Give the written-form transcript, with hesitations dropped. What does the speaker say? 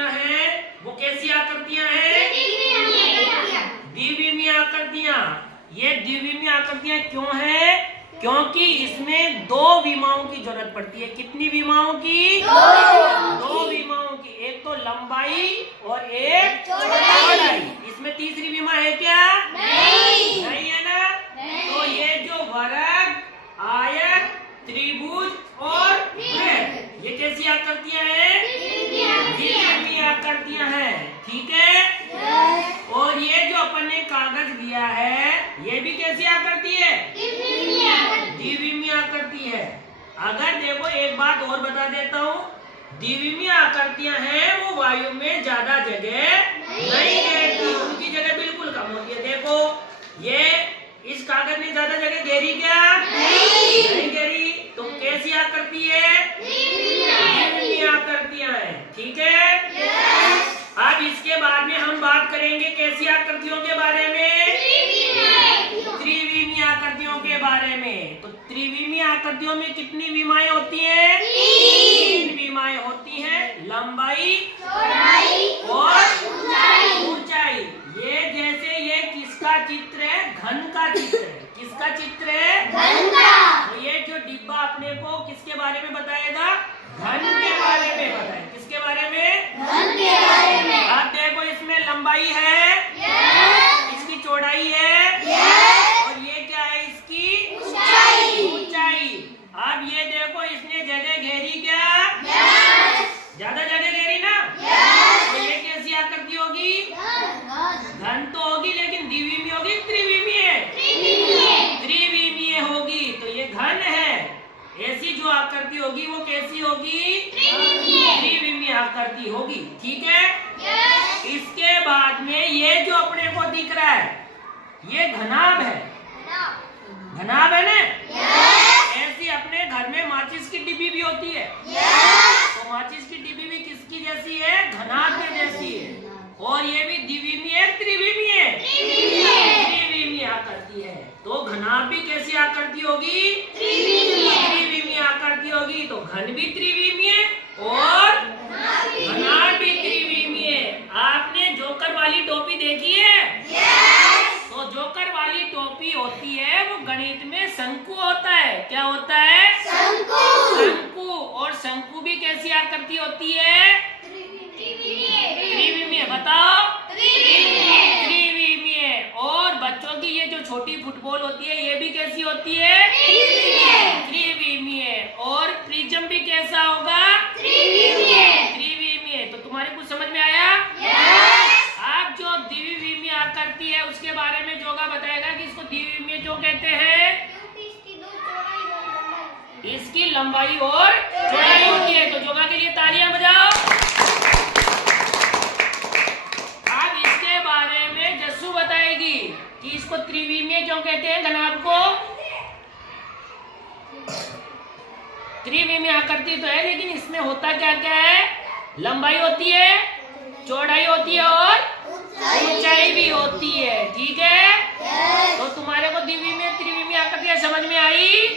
आकृतियां हैं वो कैसी आकृतियां हैं? द्विविमीय आकृतियां। ये द्विविमीय आकृतियां क्यों हैं? क्योंकि इसमें दो विमाओं की जरूरत पड़ती है। कितनी विमाओं की? दो विमाओं की। एक तो लंबाई और एक चौड़ाई। इसमें तीसरी विमा है क्या? नहीं है ना। तो ये जो वर्ग, आयत, त्रिभुज और वृत्त, ये कैसी आकृतियां हैं? द्विविमीय आकृतियां हैं। ठीक है। और ये जो अपन ने कागज लिया है ये भी कैसी आकृति है? द्विविमीय आकृति है। अगर देखो एक बात और बता देता हूँ, द्विविमीय आकृतियां हैं वो वायु में ज्यादा जगह नहीं घेरती, उनकी जगह बिल्कुल कम होती है। देखो ये इस कागज में ज्यादा जगह घेरी क्या? नहीं घेरी। तो कैसी आकृति है? द्विविमीय आकृतियां हैं। ठीक है। अब इसके बाद में हम बात करेंगे कैसी आकृतियों के बारे में? त्रिविमीय आकृतियों के बारे में। तो त्रिविमीय आकृतियों में कितनी विमाएं होती हैं? 3 विमाएं होती हैं, लंबाई, और ऊंचाई। ये जैसे ये किसका चित्र है? घन का चित्र है। किसका चित्र है? घन का। तो ये जो डिब्बा अपने को किसके बारे में बताएगा? घन के बारे में बताए। किसके बारे में? घन के बारे में। अब देखो इसमें लंबाई है, इसकी चौड़ाई है, और ये क्या है? इसकी ऊंचाई। अब ये देखो इसने जगह घेरी क्या? ज्यादा जगह घेरी ना। तो ये कैसी आकृति होगी? घन तो होगी, लेकिन द्विविमीय होगी त्रिविमीय? त्रिविमीय होगी। तो ये घन है। ऐसी जो आकृति होगी वो कैसी होगी? त्रिविमीय आकृति होगी। ठीक है। इसके बाद में ये जो अपने को दिख रहा है ये घनाभ है। घनाभ है ना। ऐसी अपने घर में माचिस की डिब्बी भी होती है। तो माचिस की डिब्बी भी किसकी जैसी है? घनाभ के जैसी है। और ये भी द्विविमीय त्रिविमीय? त्रिविमीय आकृति है। तो घनाभ भी कैसी आकृति होगी? त्रिविमीय आकृति होगी। तो घन भी त्रिविमीय और घनाभ भी त्रिविमीय। आपने जोकर वाली टोपी देखी है? तो जोकर वाली टोपी होती है वो गणित में शंकु होता है। क्या होता है? शंकु। और शंकु भी कैसी आकृति होती है? त्रिविमीय। बताओ। त्रिविमीय। और बच्चों की ये जो छोटी फुटबॉल होती है ये भी कैसी होती है? त्रिविमीय। और प्रिज्म भी कैसा होगा? त्रिविमीय। तो तुम्हारे कुछ समझ में आया? आप जो द्विविमीय आकृति है उसके बारे में जोगा बताएगा कि इसको द्विविमीय क्यों कहते हैं? इसकी लंबाई और चौड़ाई होती है। तो जोगा के लिए तालियां बजाओ। अब इसके बारे में जस्सू बताएगी कि इसको त्रिविमीय क्यों कहते हैं। घनाभ को त्रिविमीय आकृति तो है, लेकिन इसमें होता क्या क्या है? लंबाई होती है, चौड़ाई होती है और ऊंचाई भी होती है। ठीक है। तो तुम्हारे को द्विविमीय त्रिविमीय आकृतियां समझ में आई?